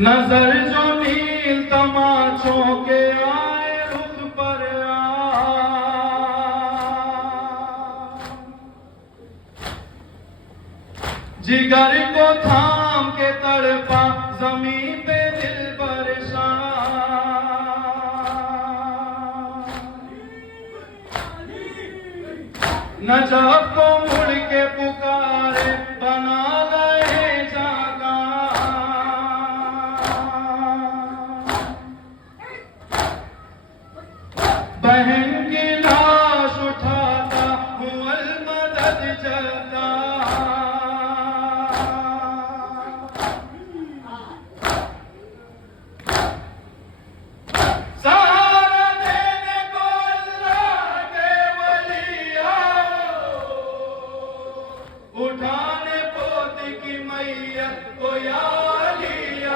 नजर जो नील तमाचों के आए रुख पर जिगर को थाम के तड़पा जमीन पे दिल परेशान। नजफ को मुड़ के